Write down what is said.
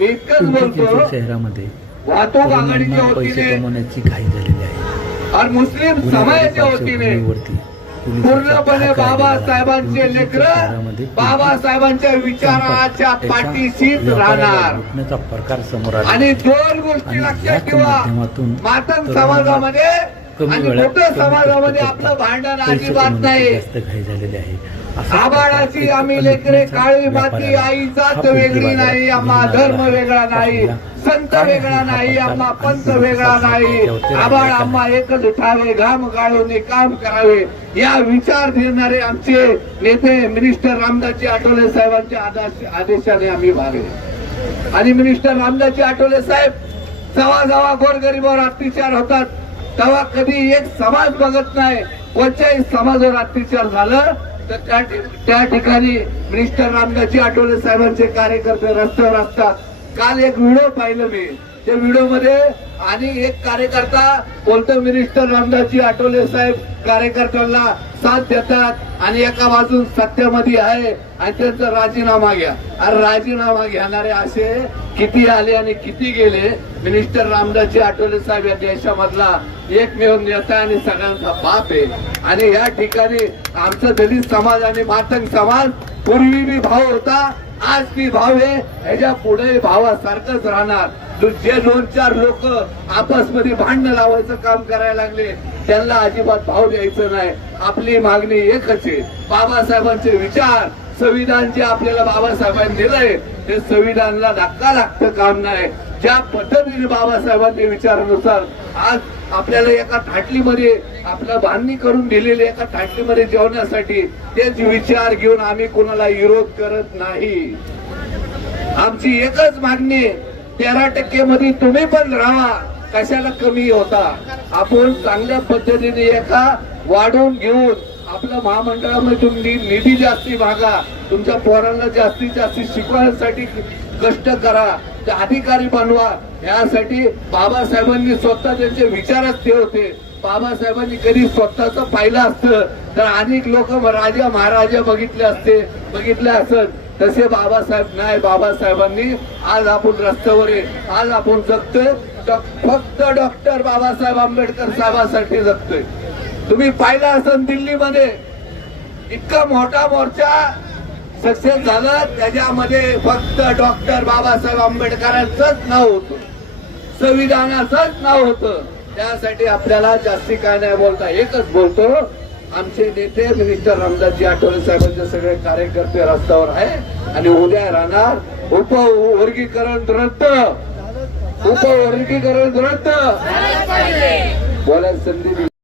मी इतकंच बोलतो, शहरामध्ये वाहतूक आघाडीच्या पैसे वतीने कमवण्याची घाई झालेली आहे आणि मुस्लिम समाजाच्या वतीने पूर्णपणे बाबासाहेबांचे लेकरं बाबासाहेबांच्या विचाराच्या पाठीशीच राहणार. लुटण्याचा प्रकार समोर आला आणि दोन गोष्टी लक्षात ठेवा, मातंग समाजामध्ये आणि मोठ्या समाजामध्ये आपलं भांडण अजिबात नाही. जास्त घाई झालेली आहे. आबाळाची आम्ही लेकरे, काळी माती, आई जात वेगळी नाही, आम्हा धर्म वेगळा नाही, संत वेगळा नाही, आम्हा पंथ वेगळा नाही, आबाळ आम्हा एकच ठावे, घाम गाळून काम करावे, या विचार देणारे आमचे नेते मिनिस्टर रामदासजी आठवले साहेबांच्या आदेशाने आम्ही भागले. आणि मिनिस्टर रामदासजी आठवले साहेब जेव्हा जेव्हा गोरगरिबावर अत्याचार होतात तेव्हा कधी एक समाज बघत नाही. कोणत्याही समाजावर अत्याचार झालं तर त्या ठिकाणी मिनिस्टर रामदासजी आठवले साहेबांचे कार्यकर्ते रस्त्यावर असतात. काल एक व्हिडिओ पाहिलं मी, त्या व्हिडिओ मध्ये आणि एक कार्यकर्ता बोलतो मिनिस्टर रामदासजी आठवले साहेब कार्यकर्त्यांना साथ देतात आणि एका बाजून सत्तेमध्ये आहे आणि त्यांचा राजीनामा घ्या. अरे राजीनामा घेणारे असे किती आले आणि किती गेले. मिनिस्टर रामदासजी आठवले साहेब या देशामधला एकमेव नेता आणि सगळ्यांचा बाप आहे. आणि या ठिकाणी आमचा दलित समाज आणि मातंग समाज पूर्वी बी भाव होता, आज बी भाव आहे, ह्याच्या पुढे भावासारखंच राहणार. जे 2-4 लोक आपसमध्ये भांडण लावायचं काम करायला लागले त्यांना अजिबात भाव द्यायचं नाही. आपली मागणी एकच आहे, बाबासाहेबांचे विचार, संविधान जे आपल्याला बाबासाहेबांनी दिलंय ते संविधानाला धक्का लागतं काम नाही. ज्या पद्धतीने बाबासाहेबांच्या विचारानुसार आज आपल्याला एका थाटलीमध्ये आपल्या बांधणी करून दिलेली एका थाटलीमध्ये जेवण्यासाठी तेच विचार घेऊन आम्ही कोणाला विरोध करत नाही. आमची एकच मागणी, 13% मध्ये तुम्ही पण राहा, कशाला कमी होता. आपण चांगल्या पद्धतीने एका वाढवून घेऊन आपल्या महामंडळामध्ये निधी जास्ती मागा, तुमच्या पोरांना जास्तीत जास्त शिकवण्यासाठी कष्ट करा, ते अधिकारी बनवा. यासाठी बाबासाहेबांनी स्वतः त्यांचे विचारच ते होते. बाबासाहेबांनी कधी स्वतःच पाहिलं असतं तर अनेक लोक राजा महाराजा बघितले असत, तसे बाबासाहेब नाही. बाबासाहेबांनी आज आपण रस्त्यावर आहे, आज आपण जगतोय फक्त डॉक्टर बाबासाहेब आंबेडकर साहेबांसाठी जगतोय. तुम्ही पाहिलं असेल दिल्लीमध्ये इतका मोठा मोर्चा सक्सेस झाला, त्याच्यामध्ये फक्त डॉक्टर बाबासाहेब आंबेडकरांचंच नाव होतं, संविधानाचंच नाव होतं. त्यासाठी आपल्याला जास्ती काय नाही बोलता, एकच बोलतो, आमचे नेते मिनिस्टर रामदासजी आठवले साहेबांचे सगळे कार्यकर्ते रस्त्यावर आहे आणि उद्या राहणार. उपवर्गीकरण रद्द बोलायला संधी